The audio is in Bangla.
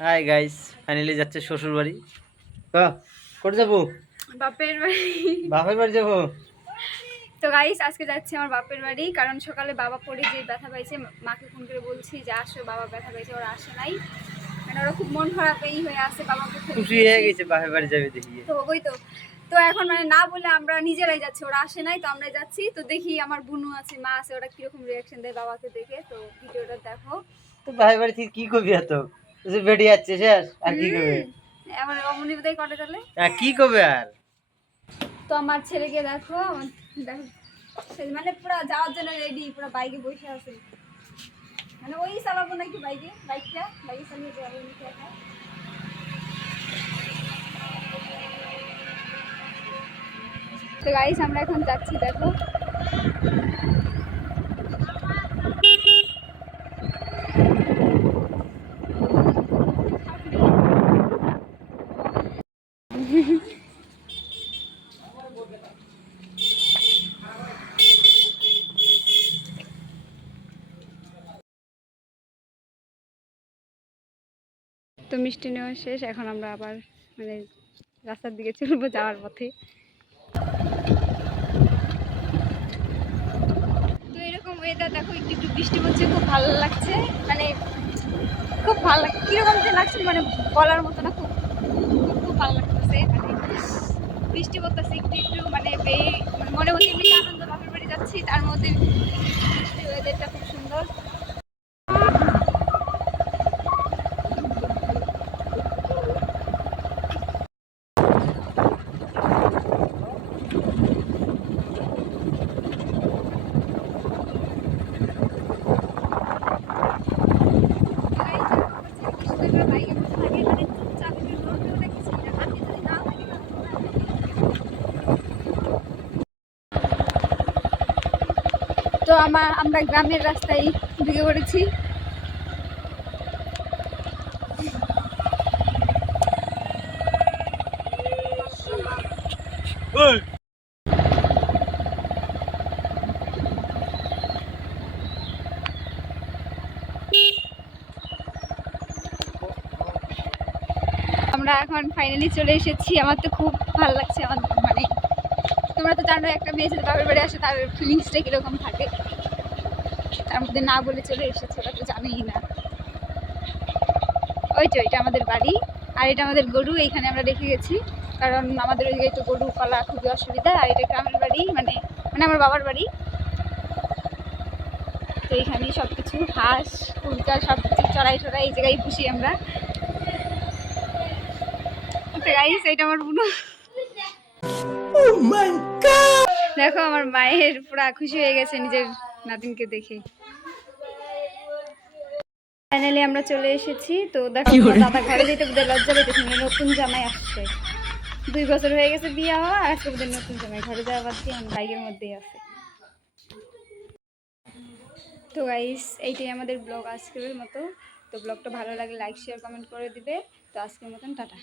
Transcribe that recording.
হাই গাইস, ফাইনালি যাচ্ছে শ্বশুর বাড়ি। কোথায় যাবো? বাপের বাড়ি। বাপের বাড়ি যাবো। তো গাইস আজকে যাচ্ছি আমার বাপের বাড়ি, কারণ সকালে বাবা পড়ে যে ব্যথা পাইছে, মাকে ফোন করে বলছি যে আসো, বাবা ব্যথা পাইছে, ওরা আসে নাই। মানে ওরা খুব মন খারাপ এই হয়ে আছে, বাবাকে খুশি হয়ে গেছে বাপের বাড়ি যাবে দেখি। তো ওই তো তো এখন মানে না বলে আমরা নিজেরাই যাচ্ছি, ওরা আসে নাই তো আমরাই যাচ্ছি। তো দেখি আমার বুনু আছে, মা আছে, ওরা কিরকম রিয়াকশন দেয় বাবাকে দেখে। তো ভিডিওটা দেখো। তো বাপের বাড়ি থেকে কি করবি এত? তুই বেডি যাচ্ছে শেষ, আর কি করবে? এমন অমনি বোধহয় করে তাহলে আর কি করবে আর? তো আমার ছেলেকে দেখো, মানে পুরো যাওয়ার জন্য রেডি, পুরো বাইকে বসে আছে। মানে ওই চালাবো নাকি বাইকে চালিয়ে যাবো নাকি একা। তো গাইস আমরা এখন যাচ্ছি, দেখো। তো মিষ্টি নেওয়া শেষ, এখন আমরা আবার মানে রাস্তার দিকে চলবো যাওয়ার পথে। তো এরকম ওয়েদার দেখো, একটু একটু বৃষ্টি পড়ছে, খুব ভালো লাগছে। মানে খুব ভালো লাগে, কিরকম যে লাগছে মানে বলার মতো না, খুব খুব ভালো লাগতেছে। মানে বৃষ্টি পড়তেছে একটু একটু, মানে মনে হচ্ছে এমনি আনন্দ, বাপের বাড়ি যাচ্ছি, তার মধ্যে বৃষ্টি, ওয়েদারটা খুব সুন্দর। তো আমরা গ্রামের রাস্তায় ঢুকে পড়েছি। আমরা এখন ফাইনালি চলে এসেছি। আমার তো খুব ভালো লাগছে। আমার মানে তোমরা তো জানো, একটা মেয়ে যদি বাপের বাড়ি আসে তার ফিলিংসটা কীরকম থাকে, তার মধ্যে না বলে চলে এসেছে, ওরা তো জানেই না। ওই তো এটা আমাদের বাড়ি, আর এটা আমাদের গরু এইখানে আমরা রেখে গেছি, কারণ আমাদের ওই জায়গায় তো গরু পালা খুবই অসুবিধা। আর এটা গ্রামের বাড়ি, মানে মানে আমার বাবার বাড়ি। তো এইখানেই সব কিছু, হাঁস কুলকা সব কিছু চড়াই টড়াই এই জায়গায় পুষি আমরা। গাইস এটা আমার বুনু। দেখো আমার মায়ের পুরা খুশি হয়ে গেছে নিজের নাতিনকে দেখে। ফাইনালি আমরা চলে এসেছি। তো দেখো দাদা ঘরে যেতে বোধহয় লজ্জা পেতেছে, নতুন জামাই আসছে, 2 বছর হয়ে গেছে বিয়ে হওয়া, আর আজকে বোধহয় নতুন জামাই ঘরে যাওয়া বাদ দিয়ে আমার বাইকের মধ্যেই আছে। তো গাইস এইটাই আমাদের ব্লগ আজকের মতো। তো ব্লগটা ভালো লাগলে লাইক শেয়ার কমেন্ট করে দিবে। তো আজকের মতন টাটা।